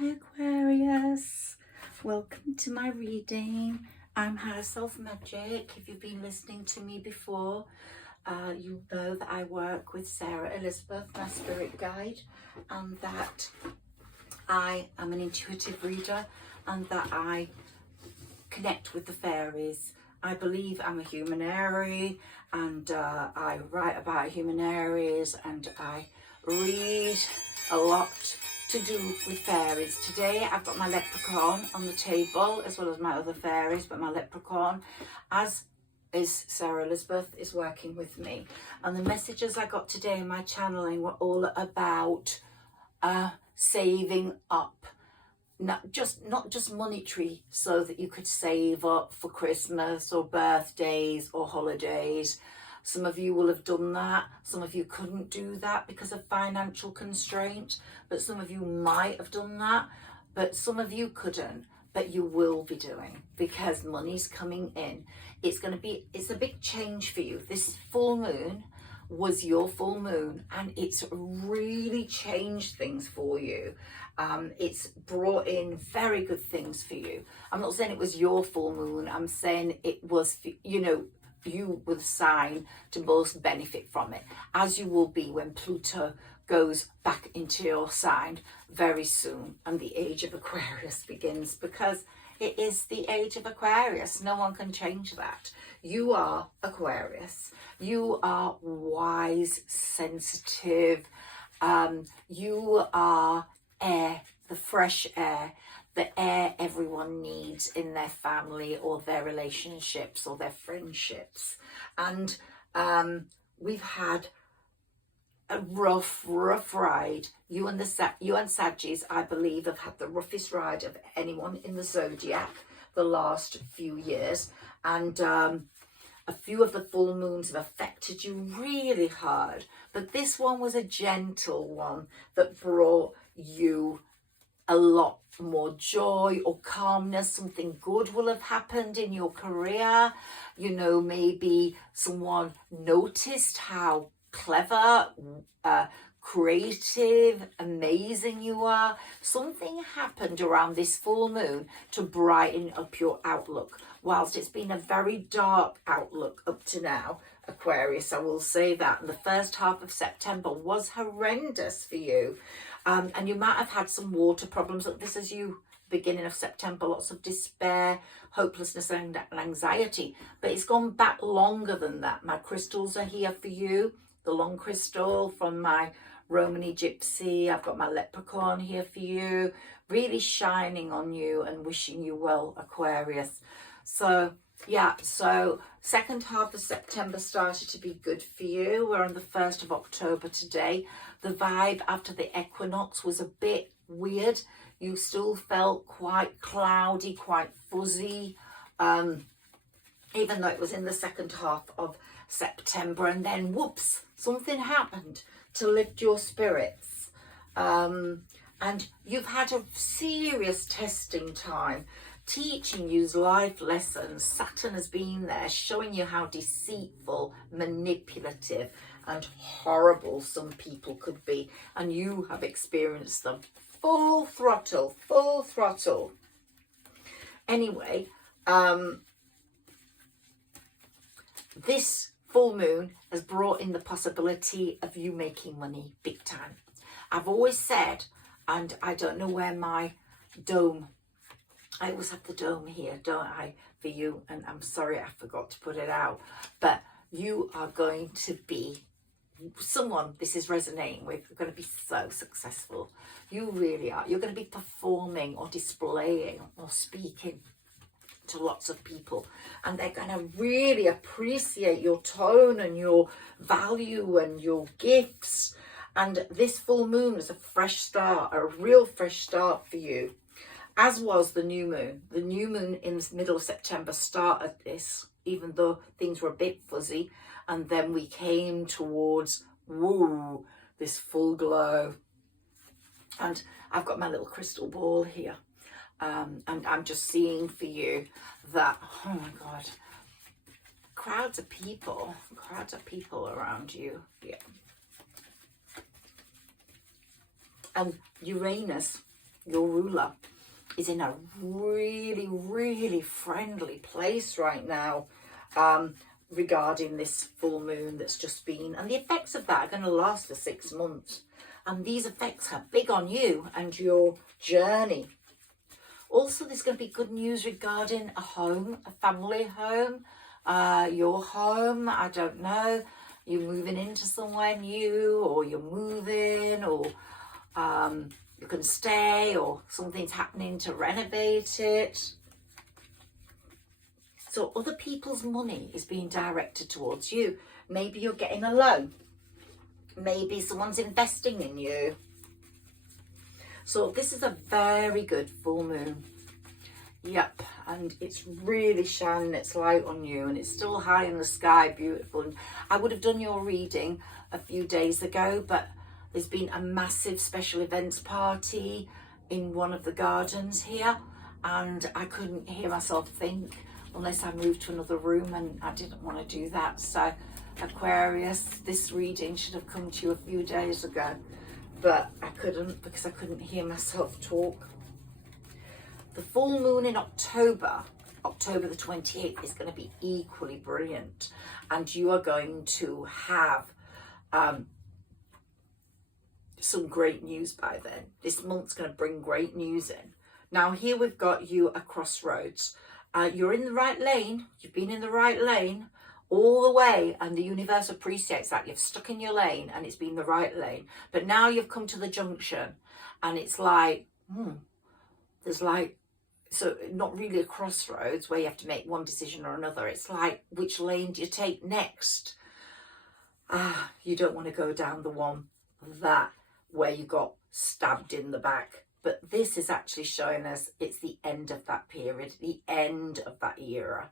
Hi Aquarius, welcome to my reading. I'm Higherself Magic. If you've been listening to me before, you know that I work with Sarah Elizabeth, my spirit guide, and that I am an intuitive reader and that I connect with the fairies. I believe I'm a Humanairy, and I write about Humanairies, and I read a lot to do with fairies. Today I've got my leprechaun on the table as well as my other fairies, but my leprechaun, as is Sarah Elizabeth, is working with me. And the messages I got today in my channeling were all about saving up. Not just monetary, so that you could save up for Christmas or birthdays or holidays. Some of you will have done that. Some of you couldn't do that because of financial constraint, but some of you might have done that, but some of you couldn't, but you will be doing, because money's coming in. It's a big change for you. This full moon was your full moon, and it's really changed things for you. It's brought in very good things for you. I'm not saying it was your full moon. I'm saying it was, you were the sign to most benefit from it, as you will be when Pluto goes back into your sign very soon and the age of Aquarius begins, because it is the age of Aquarius. No one can change that. You are Aquarius. You are wise, sensitive. You are air, the fresh air, the air everyone needs in their family or their relationships or their friendships. And we've had a rough ride. You and Sagittarius, I believe, have had the roughest ride of anyone in the zodiac the last few years. And a few of the full moons have affected you really hard. But this one was a gentle one that brought you a lot more joy or calmness. Something good will have happened in your career. Maybe someone noticed how clever, creative, amazing you are. Something happened around this full moon to brighten up your outlook. Whilst it's been a very dark outlook up to now, Aquarius, I will say that. And the first half of September was horrendous for you. And you might have had some water problems. This is you, beginning of September, lots of despair, hopelessness and anxiety. But it's gone back longer than that. My crystals are here for you. The long crystal from my Romany Gypsy. I've got my leprechaun here for you, really shining on you and wishing you well, Aquarius. So yeah, so second half of September started to be good for you. We're on the 1st of October today. The vibe after the equinox was a bit weird. You still felt quite cloudy, quite fuzzy, even though it was in the second half of September. And then whoops, something happened to lift your spirits. And you've had a serious testing time, teaching you life lessons. Saturn has been there, showing you how deceitful, manipulative and horrible some people could be, and you have experienced them. Full throttle. Anyway, this full moon has brought in the possibility of you making money big time. I've always said, and I don't know where my dome, I always have the dome here, don't I, for you, and I'm sorry I forgot to put it out, but you are going to be someone this is resonating with. You're going to be so successful. You really are. You're going to be performing or displaying or speaking to lots of people, and they're going to really appreciate your tone and your value and your gifts. And this full moon is a fresh start, a real fresh start for you, as was the new moon. The new moon in the middle of September started this, even though things were a bit fuzzy, and then we came towards this full glow. And I've got my little crystal ball here, and I'm just seeing for you that, oh my God, crowds of people around you. Yeah. And Uranus your ruler, is in a really, really friendly place right now, regarding this full moon that's just been. And the effects of that are going to last for 6 months. And these effects are big on you and your journey. Also, there's going to be good news regarding a home, a family home, your home, I don't know. You're moving into somewhere new, or you're moving, or you can stay, or something's happening to renovate it. So other people's money is being directed towards you. Maybe you're getting a loan. Maybe someone's investing in you. So this is a very good full moon. Yep, and it's really shining its light on you, and it's still high in the sky, beautiful. And I would have done your reading a few days ago, but there's been a massive special events party in one of the gardens here, and I couldn't hear myself think unless I moved to another room, and I didn't want to do that. So Aquarius, this reading should have come to you a few days ago, but I couldn't, because I couldn't hear myself talk. The full moon in October the 28th, is going to be equally brilliant, and you are going to have some great news by then. This month's going to bring great news in. Now here we've got you at crossroads. You're in the right lane. You've been in the right lane all the way, and the universe appreciates that. You've stuck in your lane and it's been the right lane, but now you've come to the junction, and it's like there's like, so not really a crossroads where you have to make one decision or another. It's like, which lane do you take next? You don't want to go down the one that where you got stabbed in the back, but this is actually showing us it's the end of that period, the end of that era.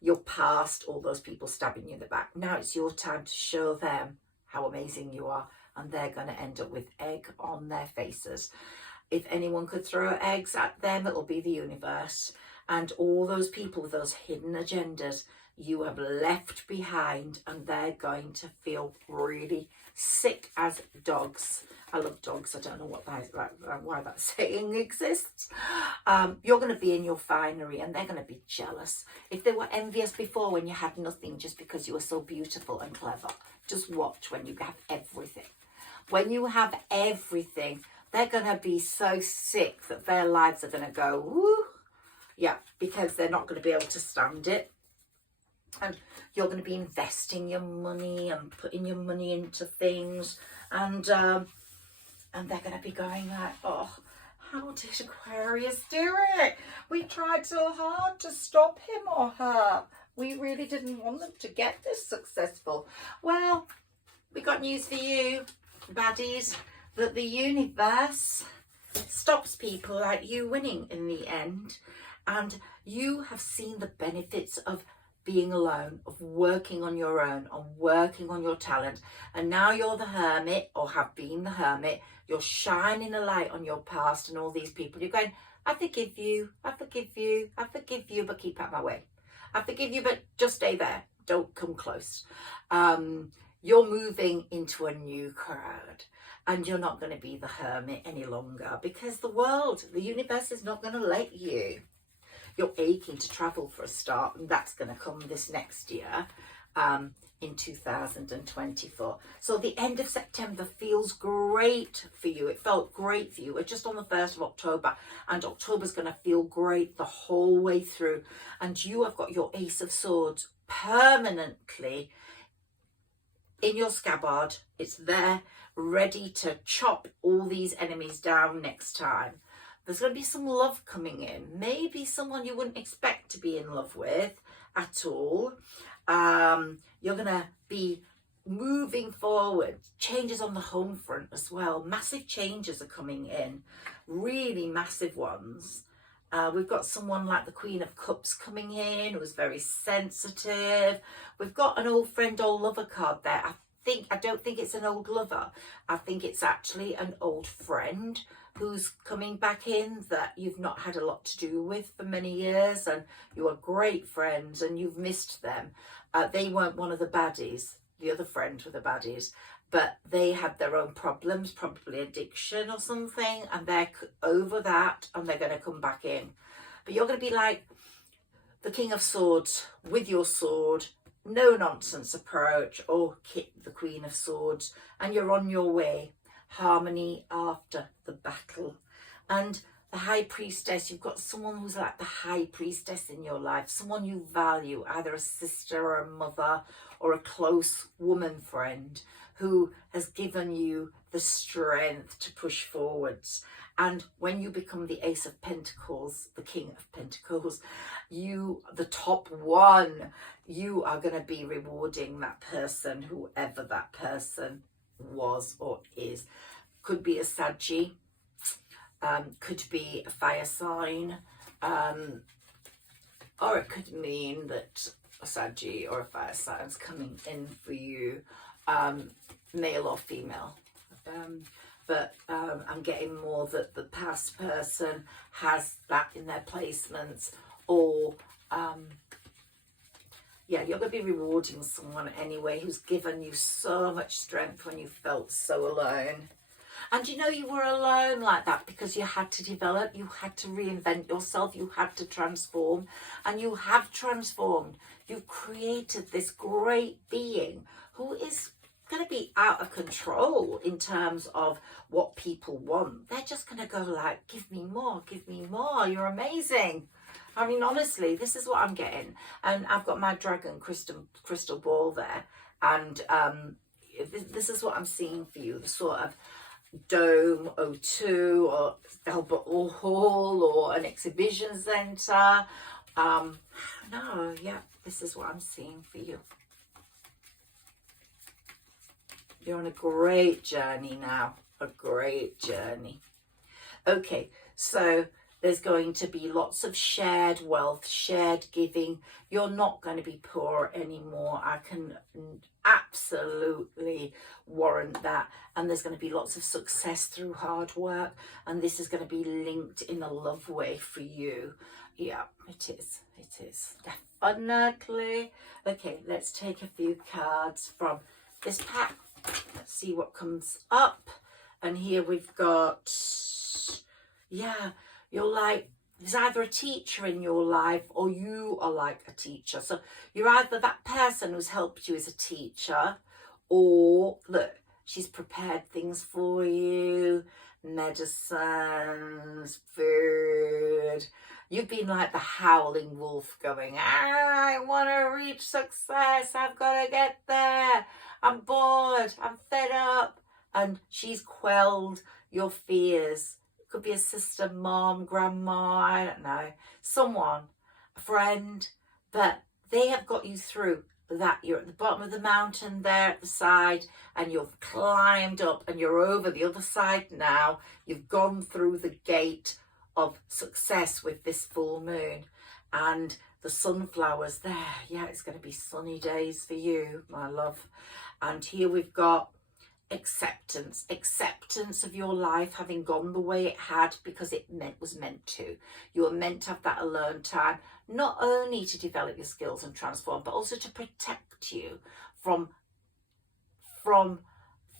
You're past all those people stabbing you in the back. Now it's your time to show them how amazing you are, and they're going to end up with egg on their faces. If anyone could throw eggs at them, it'll be the universe. And all those people with those hidden agendas you have left behind, and they're going to feel really sick as dogs. I love dogs. I don't know what why that saying exists. You're going to be in your finery, and they're going to be jealous. If they were envious before when you had nothing just because you were so beautiful and clever, just watch when you have everything. When you have everything, they're going to be so sick that their lives are going to go, woo. Yeah, because they're not going to be able to stand it. And you're going to be investing your money and putting your money into things. And they're going to be going like, oh, how did Aquarius do it? We tried so hard to stop him or her. We really didn't want them to get this successful. Well, we got news for you, baddies, that the universe stops people like you winning in the end, and you have seen the benefits of being alone, of working on your own, of working on your talent, and now you're the hermit, or have been the hermit. You're shining a light on your past and all these people. You're going, I forgive you, I forgive you, I forgive you, but keep out of my way. I forgive you, but just stay there. Don't come close. You're moving into a new crowd, and you're not going to be the hermit any longer, because the world, the universe is not going to let you. You're aching to travel for a start, and that's going to come this next year, in 2024. So the end of September feels great for you. It felt great for you. We're just on the 1st of October, and October's going to feel great the whole way through. And you have got your Ace of Swords permanently in your scabbard. It's there, ready to chop all these enemies down next time. There's going to be some love coming in. Maybe someone you wouldn't expect to be in love with at all. You're going to be moving forward. Changes on the home front as well. Massive changes are coming in. Really massive ones. We've got someone like the Queen of Cups coming in, who's very sensitive. We've got an old friend, old lover card there. I don't think it's an old lover. I think it's actually an old friend who's coming back in that you've not had a lot to do with for many years, and you are great friends and you've missed them. They weren't one of the baddies. The other friends were the baddies. but they had their own problems, probably addiction or something, and they're over that and they're going to come back in. But you're going to be like the King of Swords with your sword, no nonsense approach, or the Queen of Swords, and you're on your way. Harmony after the battle. And the High Priestess, you've got someone who's like the High Priestess in your life, someone you value, either a sister or a mother or a close woman friend who has given you the strength to push forwards. And when you become the Ace of Pentacles, the King of Pentacles, you, the top one, you are going to be rewarding that person, whoever that person was or is. Could be a Saggy, could be a fire sign, or it could mean that a Saggy or a fire sign is coming in for you, male or female. But I'm getting more that the past person has that in their placements, or yeah, you're going to be rewarding someone anyway who's given you so much strength when you felt so alone. And you know, you were alone like that because you had to develop, you had to reinvent yourself, you had to transform, and you have transformed. You've created this great being who is going to be out of control in terms of what people want. They're just going to go like, give me more, you're amazing. I mean, honestly, this is what I'm getting. And I've got my dragon crystal ball there, and this is what I'm seeing for you, the sort of Dome O2 or Albert Hall or an exhibition centre. No, yeah, this is what I'm seeing for you. You're on a great journey now, a great journey. Okay, so there's going to be lots of shared wealth, shared giving. You're not going to be poor anymore. I can absolutely warrant that. And there's going to be lots of success through hard work. And this is going to be linked in a love way for you. Yeah, it is. It is. Definitely. Okay, let's take a few cards from this pack. Let's see what comes up. And here we've got, yeah, you're like, there's either a teacher in your life or you are like a teacher. So you're either that person who's helped you as a teacher, or look, she's prepared things for you, medicines, food. You've been like the howling wolf going, I want to reach success. I've got to get there. I'm bored. I'm fed up. And she's quelled your fears. Could be a sister, mom, grandma, I don't know, someone, a friend, but they have got you through that. You're at the bottom of the mountain there at the side, and you've climbed up and you're over the other side now. You've gone through the gate of success with this full moon, and the sunflowers there. Yeah, it's going to be sunny days for you, my love. And here we've got acceptance of your life having gone the way it had, because it was meant to. You were meant to have that alone time, not only to develop your skills and transform, but also to protect you from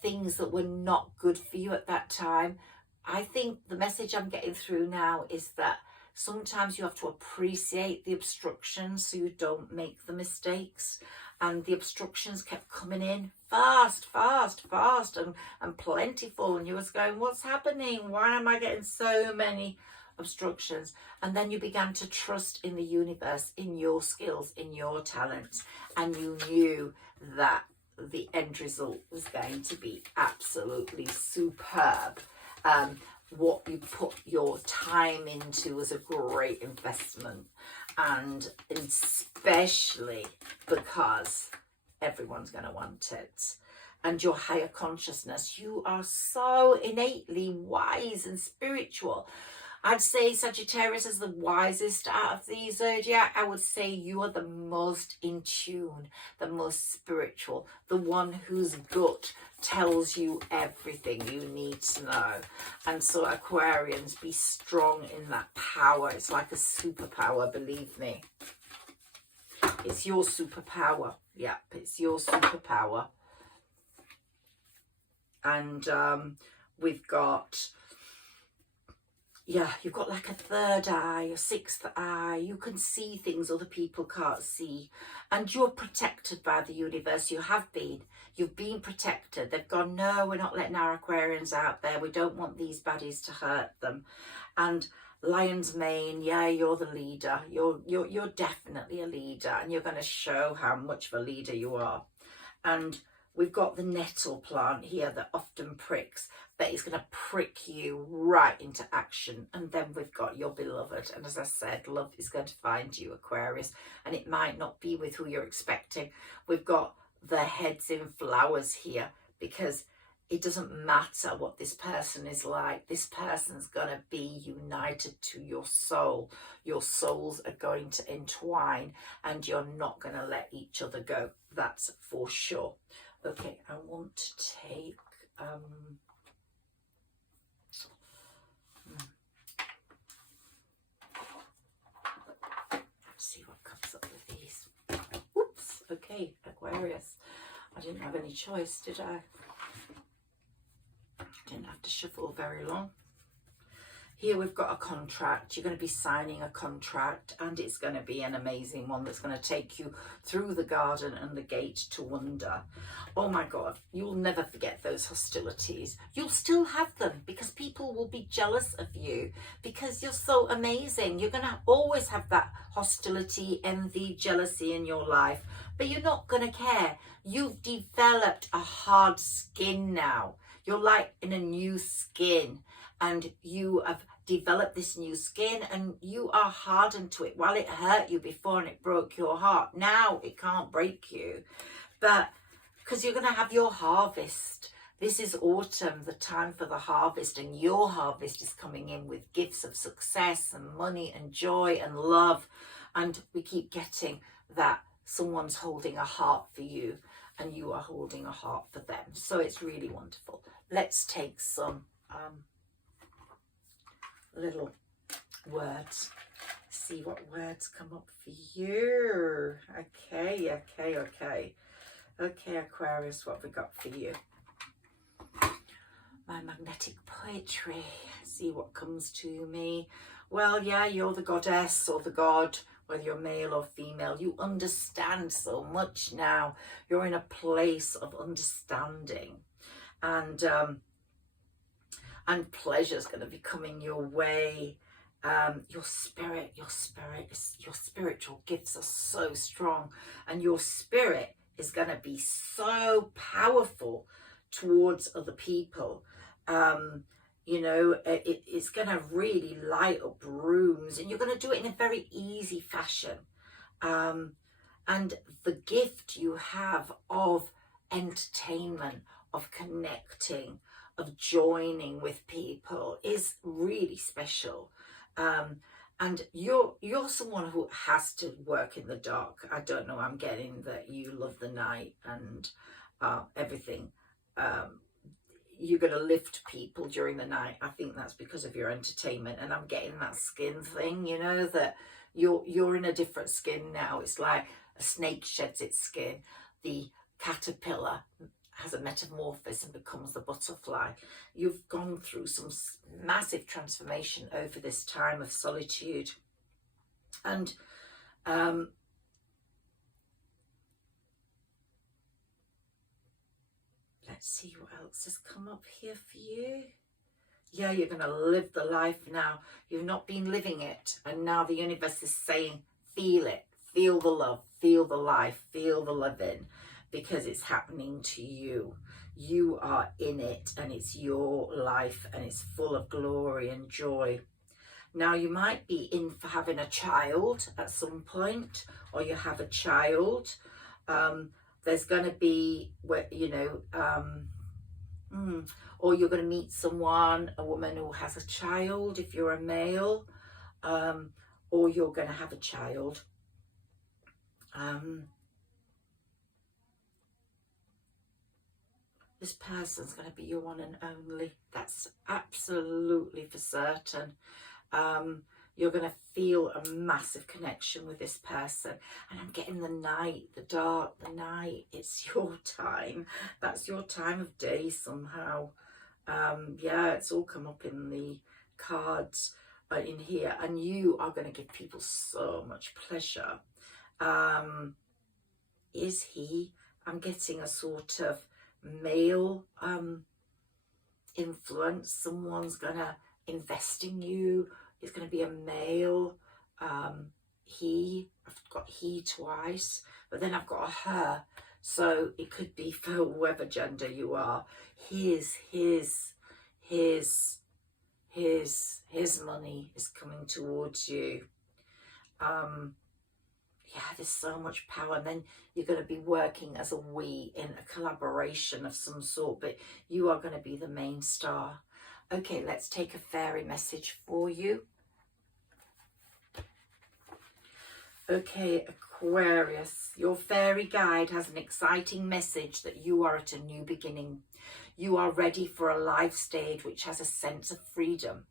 things that were not good for you at that time. I think the message I'm getting through now is that sometimes you have to appreciate the obstructions so you don't make the mistakes. And the obstructions kept coming in fast and plentiful. And you was going, what's happening? Why am I getting so many obstructions? And then you began to trust in the universe, in your skills, in your talents. And you knew that the end result was going to be absolutely superb. What you put your time into was a great investment. And especially because everyone's going to want it. And your higher consciousness, you are so innately wise and spiritual. I'd say Sagittarius is the wisest out of the zodiac. I would say you are the most in tune, the most spiritual, the one whose gut tells you everything you need to know. And so Aquarians, be strong in that power. It's like a superpower, believe me. It's your superpower. Yep, it's your superpower. And we've got, yeah, you've got like a third eye, a sixth eye. You can see things other people can't see. And you're protected by the universe. You have been. You've been protected. They've gone, no, we're not letting our Aquarians out there. We don't want these baddies to hurt them. And lion's mane, yeah, you're the leader. You're definitely a leader. And you're going to show how much of a leader you are. And we've got the nettle plant here that often pricks, but it's going to prick you right into action. And then we've got your beloved. And as I said, love is going to find you, Aquarius. And it might not be with who you're expecting. We've got the heads in flowers here, because it doesn't matter what this person is like. This person's going to be united to your soul. Your souls are going to entwine, and you're not going to let each other go. That's for sure. Okay, I want to take let's see what comes up with these. Oops, okay, Aquarius. I didn't have any choice, did I? Didn't have to shuffle very long. Here we've got a contract. You're going to be signing a contract, and it's going to be an amazing one that's going to take you through the garden and the gate to wonder. Oh my God, you'll never forget those hostilities. You'll still have them, because people will be jealous of you because you're so amazing. You're going to always have that hostility, envy, jealousy in your life, but you're not going to care. You've developed a hard skin now. You're like in a new skin, and you have developed this new skin, and you are hardened to it. While it hurt you before and it broke your heart, now it can't break you. But because you're going to have your harvest. This is autumn, the time for the harvest, and your harvest is coming in with gifts of success and money and joy and love. And we keep getting that someone's holding a heart for you, and you are holding a heart for them. So it's really wonderful. Let's take some little words. See what words come up for you. Okay, Aquarius, what have we got for you? My magnetic poetry. See what comes to me. Well, yeah, you're the goddess or the god, whether you're male or female. You understand so much now. You're in a place of understanding, and pleasure's going to be coming your way. Your spiritual gifts are so strong, and your spirit is going to be so powerful towards other people. You know, it's going to really light up rooms, and you're going to do it in a very easy fashion. And the gift you have of entertainment, of connecting, of joining with people is really special. And you're someone who has to work in the dark. I don't know, I'm getting that you love the night and everything. You're going to lift people during the night. I think that's because of your entertainment, and I'm getting that skin thing, you know, that you're in a different skin now. It's like a snake sheds its skin, the caterpillar has a metamorphosis and becomes the butterfly. You've gone through some massive transformation over this time of solitude. And let's see what else has come up here for you. Yeah, you're going to live the life now. You've not been living it, and now the universe is saying, feel it, feel the love, feel the life, feel the living, because it's happening to you. You are in it, and it's your life, and it's full of glory and joy. Now, you might be in for having a child at some point, or you have a child. There's going to be, you know, or you're going to meet someone, a woman who has a child if you're a male, or you're going to have a child. This person's going to be your one and only. That's absolutely for certain. You're going to feel a massive connection with this person. And I'm getting the night, the dark, the night. It's your time. That's your time of day somehow. Yeah, it's all come up in the cards in here. And you are going to give people so much pleasure. Is he? I'm getting a sort of male influence. Someone's going to invest in you. It's going to be a male. He, I've got he twice, but then I've got a her. So it could be for whoever gender you are. His money is coming towards you. Yeah, there's so much power. And then you're going to be working as a we in a collaboration of some sort, but you are going to be the main star. Okay, let's take a fairy message for you. Okay, Aquarius, your fairy guide has an exciting message that you are at a new beginning. You are ready for a life stage which has a sense of freedom.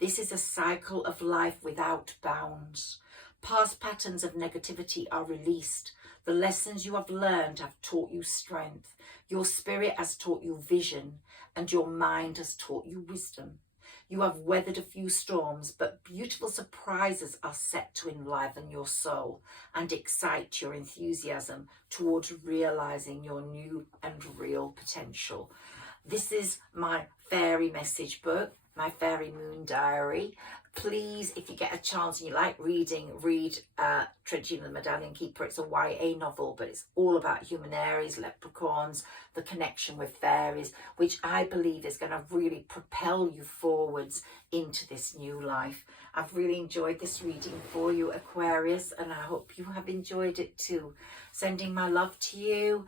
This is a cycle of life without bounds. Past patterns of negativity are released. The lessons you have learned have taught you strength. Your spirit has taught you vision, and your mind has taught you wisdom. You have weathered a few storms, but beautiful surprises are set to enliven your soul and excite your enthusiasm towards realizing your new and real potential. This is my fairy message book, my fairy moon diary. Please, if you get a chance and you like reading, read Tragina the Medallion Keeper. It's a YA novel, but it's all about Humanairies, leprechauns, the connection with fairies, which I believe is going to really propel you forwards into this new life. I've really enjoyed this reading for you, Aquarius, and I hope you have enjoyed it too. Sending my love to you.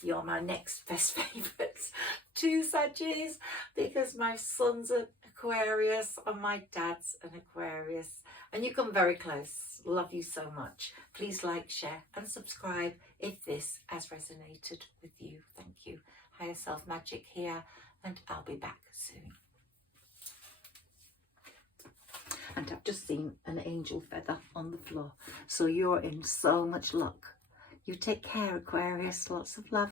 You're my next best favourites, two Saggies, because my son's an Aquarius and my dad's an Aquarius, and you come very close. Love you so much. Please like, share and subscribe if this has resonated with you. Thank you. Higher Self Magic here, and I'll be back soon. And I've just seen an angel feather on the floor, so you're in so much luck. You take care, Aquarius. Lots of love.